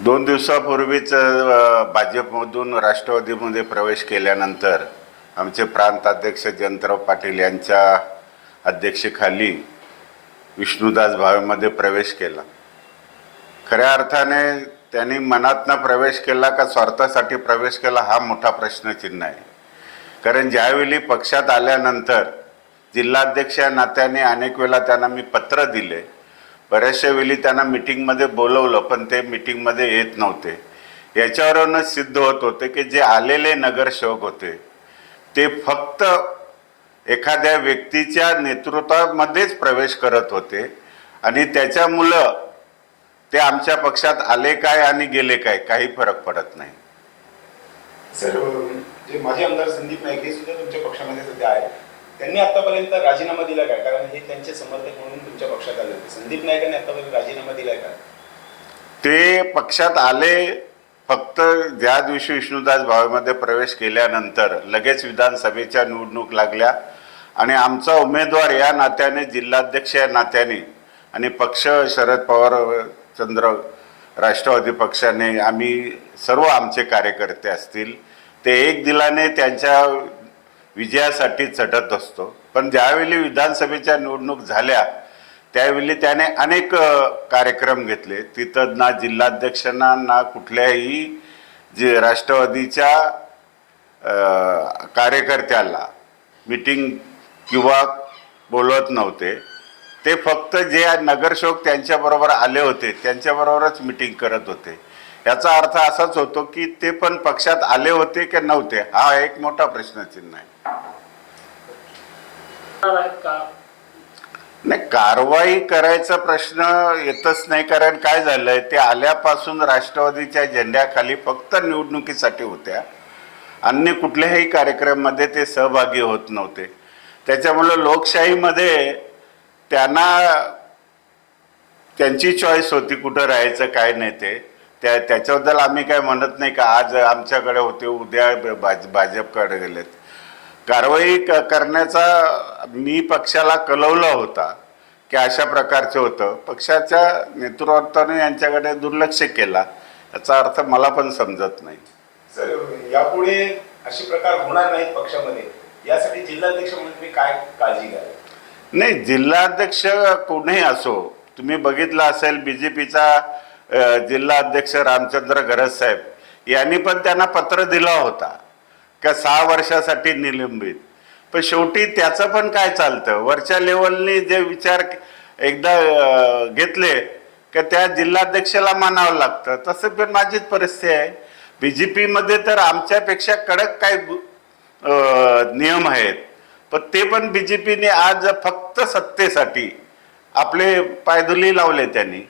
दोन दिवसापूर्वीच भाजपमधून राष्ट्रवादीमध्ये प्रवेश केल्यानंतर आमचे प्रांताध्यक्ष जयंतराव पाटील यांच्या अध्यक्षेखाली विष्णुदास भावेमध्ये प्रवेश केला. खऱ्या अर्थाने त्यांनी मनातनं प्रवेश केला का स्वार्थासाठी प्रवेश केला हा मोठा प्रश्नचिन्ह आहे. कारण ज्यावेळी पक्षात आल्यानंतर जिल्हाध्यक्ष या नात्याने अनेक वेळा त्यांना मी पत्र दिले बऱ्याचशा वेळी त्यांना मिटिंगमध्ये बोलवलं पण ते मिटिंगमध्ये येत नव्हते. याच्यावरूनच सिद्ध होत होते की जे आलेले नगरसेवक होते ते फक्त एखाद्या व्यक्तीच्या नेतृत्वामध्येच प्रवेश करत होते आणि त्याच्या मुलं ते आमच्या पक्षात आले काय आणि गेले काय काही फरक पडत नाही. सर जे माजी आमदार संदीप नाईक हे सुद्धा तुमच्या पक्षामध्ये सध्या आहे त्यांनी आतापर्यंत राजीनामा दिला काय? कारण हे त्यांचे समर्थक म्हणून तुमच्या पक्षात आले होते. संदीप नाईकांनी आतापर्यंत राजीनामा दिलाय का? ते पक्षात आले फक्त ज्या दिवशी विष्णुदास भावेमध्ये प्रवेश केल्यानंतर लगेच विधानसभेच्या निवडणूक लागल्या. आणि आमचा उमेदवार या नात्याने जिल्हाध्यक्ष या नात्याने आणि पक्ष शरद पवार चंद्र राष्ट्रवादी पक्षाने आम्ही सर्व आमचे कार्यकर्ते असतील ते एक दिलाने त्यांच्या विजयासाठी चढत असतो. पण ज्यावेळी विधानसभेच्या निवडणूक झाल्या त्यावेळी त्याने अनेक कार्यक्रम घेतले. तिथं ना जिल्हाध्यक्षांना ना कुठल्याही जे राष्ट्रवादीच्या कार्यकर्त्याला मिटिंग किंवा बोलवत नव्हते. ते फक्त जे नगरसेवक त्यांच्याबरोबर आले होते त्यांच्याबरोबरच मिटिंग करत होते. याचा अर्थ असाच होतो की ते पण पक्षात आले होते की नव्हते? हा एक मोठा प्रश्नचिन्ह आहे. का? नाही कारवाई करायचा प्रश्न येतच नाही कारण काय झालंय ते आल्यापासून राष्ट्रवादीच्या झेंड्याखाली फक्त निवडणुकीसाठी होत्या. अन्य कुठल्याही कार्यक्रमामध्ये ते सहभागी होत नव्हते. त्याच्यामुळं लोकशाहीमध्ये त्यांना त्यांची चॉईस होती कुठं राहायचं काय नाही ते. त्या त्याच्याबद्दल आम्ही काय म्हणत नाही का आज आमच्याकडे होते उद्या भाज भाजपकडे गेलेत. कारवाई क- करण्याचा मी पक्षाला कळवलं होता की अशा प्रकारचे होतं. पक्षाच्या नेतृत्वाने यांच्याकडे दुर्लक्ष केला. याचा अर्थ मला पण समजत नाही. सर यापुढे असे प्रकार होणार नाहीत पक्षामध्ये. यासाठी जिल्हाध्यक्ष म्हणून तुम्ही काय काळजी घ्याल? नाही जिल्हाध्यक्ष कोणीही असो तुम्ही बघितलं असेल बी जे पीचा जिल्हा अध्यक्ष रामचंद्र गरज साहेब यांनी पण त्यांना पत्र दिला होता. का सहा वर्षासाठी निलंबित? पण शेवटी त्याचं पण काय चालतं? वरच्या लेवलनी जे विचार एकदा घेतले का त्या जिल्हाध्यक्षाला मानावं लागतं. तसं पण माझीच परिस्थिती आहे. बी जे पीमध्ये तर आमच्यापेक्षा कडक काय नियम आहेत. पण ते पण बी जे पीने आज फक्त सत्तेसाठी आपले पायदुली लावले त्यांनी.